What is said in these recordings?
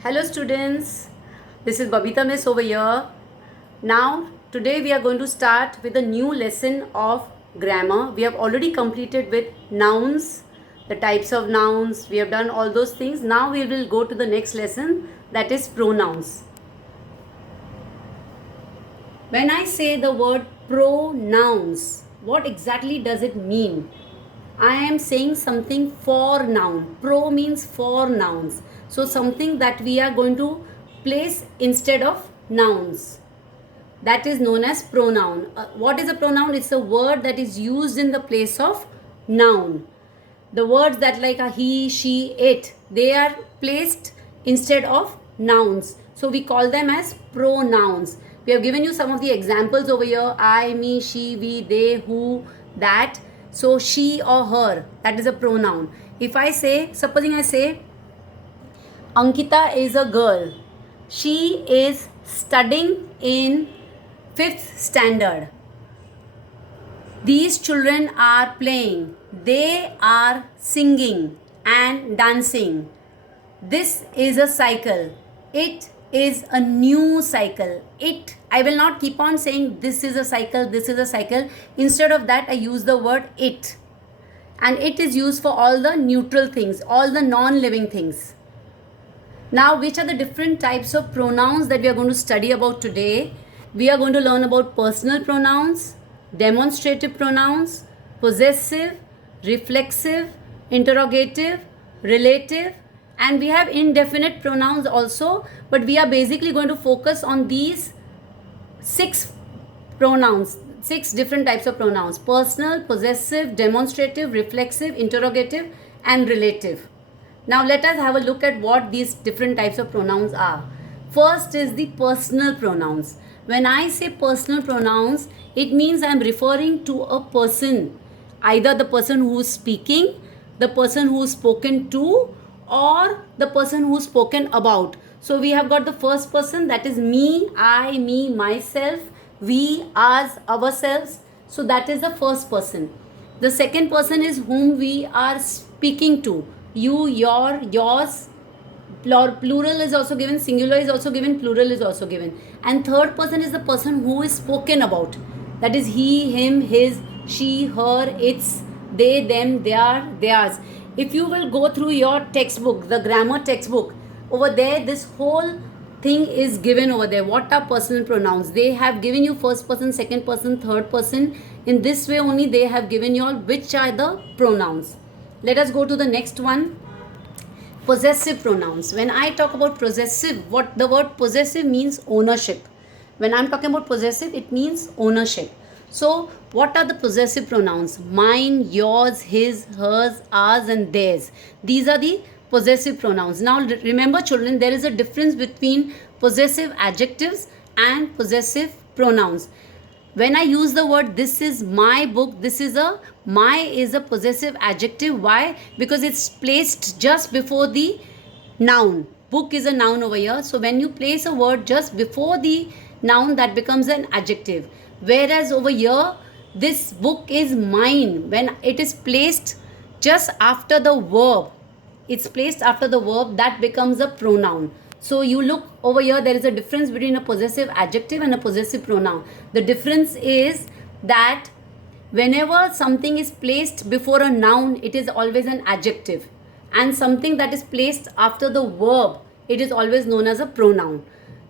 Hello students, this is Babita Miss over here. Now today we are going to start with a new lesson of grammar. We have already completed with nouns, the types of nouns, we have done all those things. Now we will go to the next lesson, that is pronouns. When I say the word pronouns, what exactly does it mean? I am saying something for noun. Pro means for nouns. So something that we are going to place instead of nouns. That is known as pronoun. What is a pronoun? It's a word that is used in the place of noun. The words that like a he, she, it, they are placed instead of nouns. So we call them as pronouns. We have given you some of the examples over here. I, me, she, we, they, who, that. So she or her, that is a pronoun. If I say, supposing I say, Ankita is a girl. She is studying in 5th standard. These children are playing. They are singing and dancing. This is a cycle. It is a new cycle. I will not keep on saying this is a cycle, this is a cycle. Instead of that, I use the word it. And it is used for all the neutral things, all the non-living things. Now, which are the different types of pronouns that we are going to study about today? We are going to learn about personal pronouns, demonstrative pronouns, possessive, reflexive, interrogative, relative, and we have indefinite pronouns also, but we are basically going to focus on these 6 pronouns, 6 different types of pronouns: personal, possessive, demonstrative, reflexive, interrogative, and relative. Now let us have a look at what these different types of pronouns are. First is the personal pronouns. When I say personal pronouns, it means I am referring to a person, either the person who is speaking, the person who is spoken to, or the person who is spoken about. So we have got the first person, that is me, I, me, myself, we, us, ourselves. So that is the first person. The second person is whom we are speaking to. You, your, yours. Plural is also given, singular is also given, plural is also given. And third person is the person who is spoken about. That is he, him, his, she, her, its, they, them, their, theirs. If you will go through your textbook, the grammar textbook, over there this whole thing is given over there. What are personal pronouns? They have given you first person, second person, third person. In this way only they have given you all which are the pronouns. Let us go to the next one. Possessive pronouns. When I talk about possessive, what the word possessive means ownership. When I'm talking about possessive, it means ownership. So what are the possessive pronouns? Mine, yours, his, hers, ours, and theirs. These are the possessive pronouns. Now remember children, there is a difference between possessive adjectives and possessive pronouns. When I use the word this is my book, my is a possessive adjective. Why? Because it's placed just before the noun. Book is a noun over here. So when you place a word just before the noun, that becomes an adjective. Whereas over here, this book is mine. When it is placed just after the verb, that becomes a pronoun. So you look over here, there is a difference between a possessive adjective and a possessive pronoun. The difference is that whenever something is placed before a noun, it is always an adjective. And something that is placed after the verb, it is always known as a pronoun.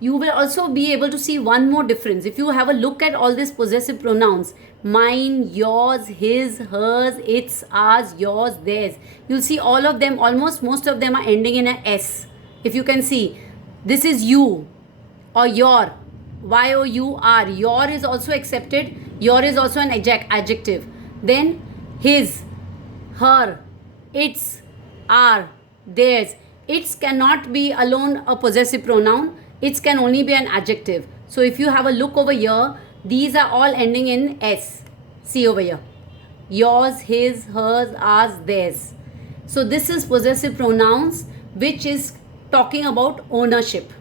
You will also be able to see one more difference. If you have a look at all these possessive pronouns, mine, yours, his, hers, its, ours, yours, theirs, you'll see all of them, almost most of them are ending in a S. If you can see, this is you or your, Y-O-U-R. Your is also accepted. Your is also an adjective. Then his, her, its, our, theirs. Its cannot be alone a possessive pronoun. Its can only be an adjective. So if you have a look over here, these are all ending in S. See over here. Yours, his, hers, ours, theirs. So this is possessive pronouns, which is talking about ownership.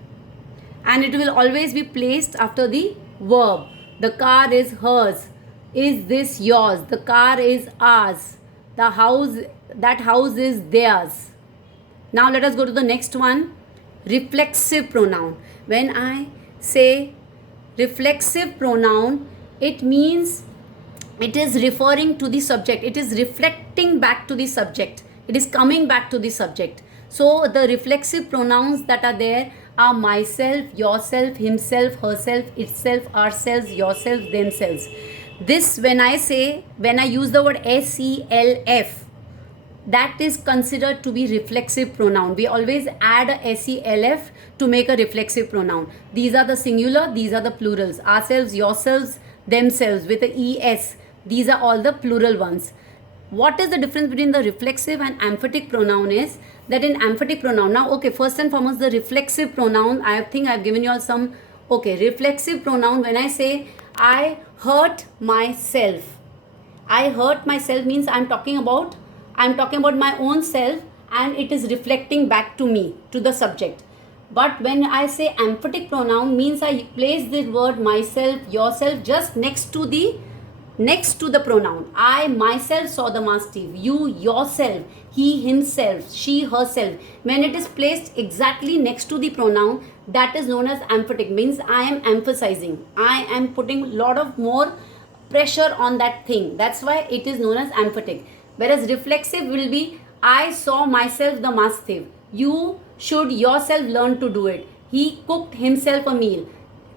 And it will always be placed after the verb. The car is hers. Is this yours? The car is ours. That house is theirs. Now let us go to the next one. reflexive pronoun. When I say reflexive pronoun, it means it is referring to the subject. It is reflecting back to the subject. It is coming back to the subject. So the reflexive pronouns that are there are myself, yourself, himself, herself, itself, ourselves, yourself, themselves. This, when I use the word self, that is considered to be reflexive pronoun. We always add a self to make a reflexive pronoun. These are the singular, these are the plurals. Ourselves, yourselves, themselves with a es. These are all the plural ones. What is the difference between the reflexive and emphatic pronoun is that in emphatic pronoun, now okay, first and foremost the reflexive pronoun, I think I've given you all some, okay, reflexive pronoun, when I say I hurt myself. I hurt myself means I'm talking about my own self, and it is reflecting back to me, to the subject. But when I say emphatic pronoun means I place the word myself, yourself just next to the pronoun. I myself saw the mastiff. You yourself. He himself. She herself. When it is placed exactly next to the pronoun, that is known as emphatic. Means I am emphasizing. I am putting a lot of more pressure on that thing. That's why it is known as emphatic. Whereas reflexive will be I saw myself the mastiff. You should yourself learn to do it. He cooked himself a meal.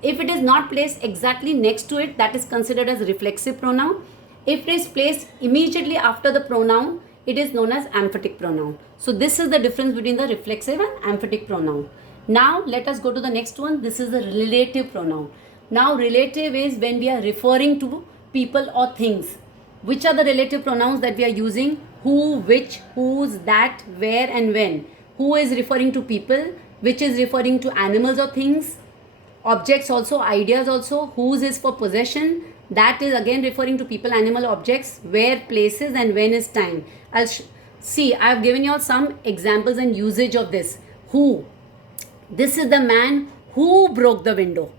If it is not placed exactly next to it, that is considered as reflexive pronoun. If it is placed immediately after the pronoun, it is known as emphatic pronoun. So this is the difference between the reflexive and emphatic pronoun. Now let us go to the next one. This is the relative pronoun. Now relative is when we are referring to people or things. Which are the relative pronouns that we are using? Who, which, whose, that, where and when. Who is referring to people, which is referring to animals or things, objects also, ideas also. Whose is for possession, that is again referring to people, animal, objects. Where, places, and when is time. I'll see, I have given you all some examples and usage of this. Who, this is the man who broke the window.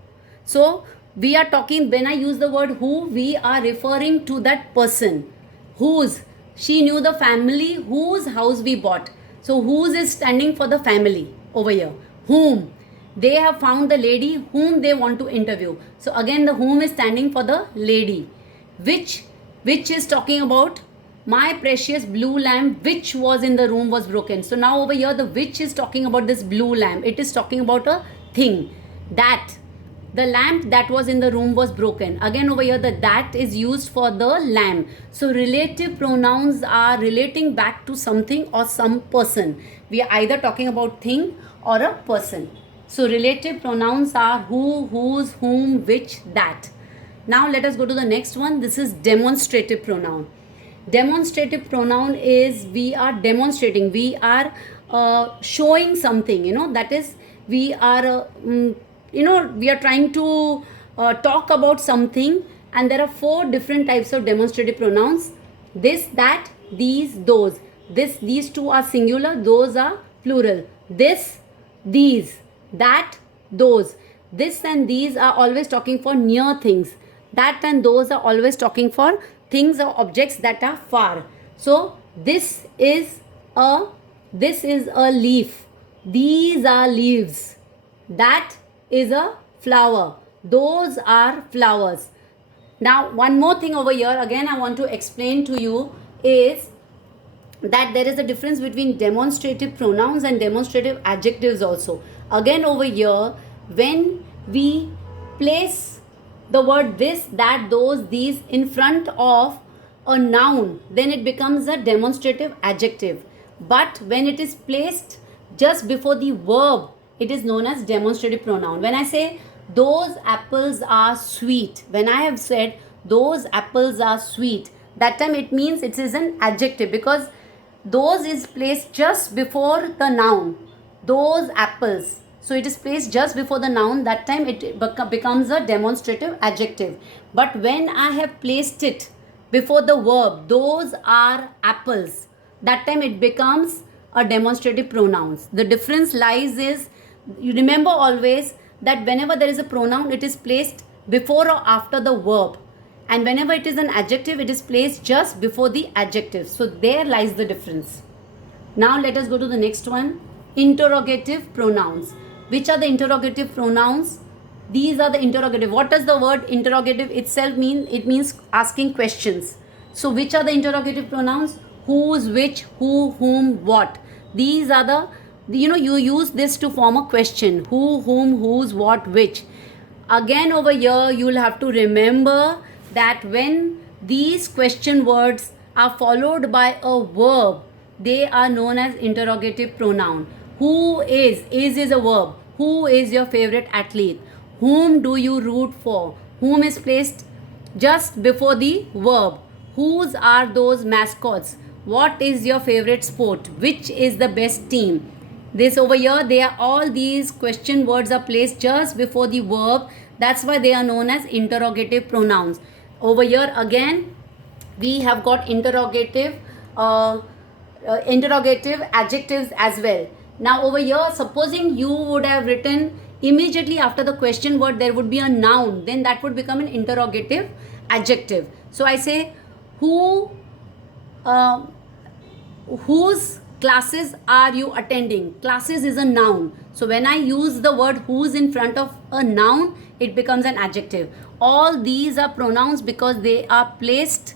So we are talking, when I use the word who, we are referring to that person. Whose, she knew the family whose house we bought. So whose is standing for the family over here. Whom, they have found the lady whom they want to interview. So again the whom is standing for the lady. Which is talking about my precious blue lamp which was in the room was broken. So now over here the which is talking about this blue lamp. It is talking about a thing. That, the lamp that was in the room was broken. Again over here the that is used for the lamp. So relative pronouns are relating back to something or some person. We are either talking about thing or a person. So relative pronouns are who, whose, whom, which, that. Now let us go to the next one. This is demonstrative pronoun. Demonstrative pronoun is we are demonstrating. We are showing something. That is we are we are trying to talk about something, and there are 4 different types of demonstrative pronouns. This, that, these, those. These 2 are singular, those are plural. This, these, that, those. This and these are always talking for near things. That and those are always talking for things or objects that are far. So this is a leaf. These are leaves. That is a flower. Those are flowers. Now one more thing over here again I want to explain to you is that there is a difference between demonstrative pronouns and demonstrative adjectives also. Again over here, when we place the word this, that, those, these in front of a noun, then it becomes a demonstrative adjective. But when it is placed just before the verb, it is known as demonstrative pronoun. When I say those apples are sweet, when I have said those apples are sweet, that time it means it is an adjective, because those is placed just before the noun. Those apples. So it is placed just before the noun. That time it becomes a demonstrative adjective. But when I have placed it before the verb, those are apples, that time it becomes a demonstrative pronouns. The difference lies is, you remember always that whenever there is a pronoun, it is placed before or after the verb. And whenever it is an adjective, it is placed just before the adjective. So there lies the difference. Now let us go to the next one. interrogative pronouns. Which are the interrogative pronouns? These are the interrogative. What does the word interrogative itself mean? It means asking questions. So which are the interrogative pronouns? Whose, which, who, whom, what. These are the, you use this to form a question. Who, whom, whose, what, which. Again over here you will have to remember that when these question words are followed by a verb, they are known as interrogative pronoun. Who is a verb. Who is your favorite athlete? Whom do you root for? Whom is placed just before the verb. Whose are those mascots? What is your favorite sport? Which is the best team? This over here, they are all these question words are placed just before the verb. That's why they are known as interrogative pronouns. Over here again, we have got interrogative adjectives as well. Now over here, supposing you would have written immediately after the question word there would be a noun, then that would become an interrogative adjective. So I say whose classes are you attending? Classes is a noun. So when I use the word whose in front of a noun, it becomes an adjective. All these are pronouns because they are placed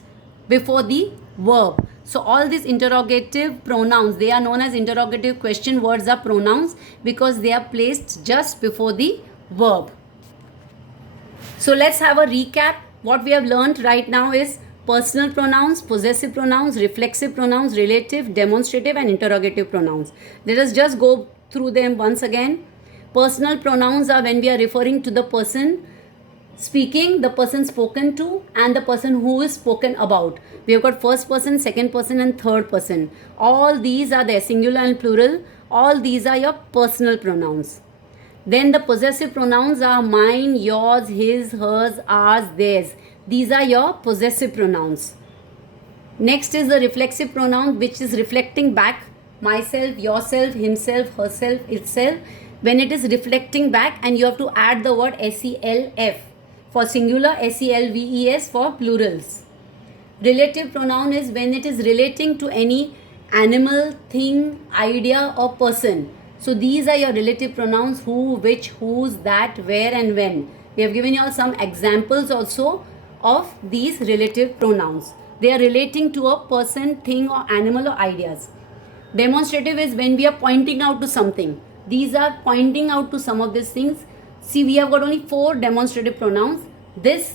before the verb. So all these interrogative pronouns, they are known as interrogative question words are pronouns because they are placed just before the verb. So let's have a recap. What we have learned right now is personal pronouns, possessive pronouns, reflexive pronouns, relative, demonstrative and interrogative pronouns. Let us just go through them once again. Personal pronouns are when we are referring to the person speaking, the person spoken to and the person who is spoken about. We have got first person, second person and third person. All these are there, singular and plural. All these are your personal pronouns. Then the possessive pronouns are mine, yours, his, hers, ours, theirs. These are your possessive pronouns. Next is the reflexive pronoun, which is reflecting back, myself, yourself, himself, herself, itself. When it is reflecting back and you have to add the word self for singular, selves for plurals. Relative pronoun is when it is relating to any animal, thing, idea or person. So these are your relative pronouns: who, which, whose, that, where and when. We have given you all some examples also of these relative pronouns. They are relating to a person, thing or animal or ideas. Demonstrative is when we are pointing out to something. These are pointing out to some of these things. See, we have got only 4 demonstrative pronouns. This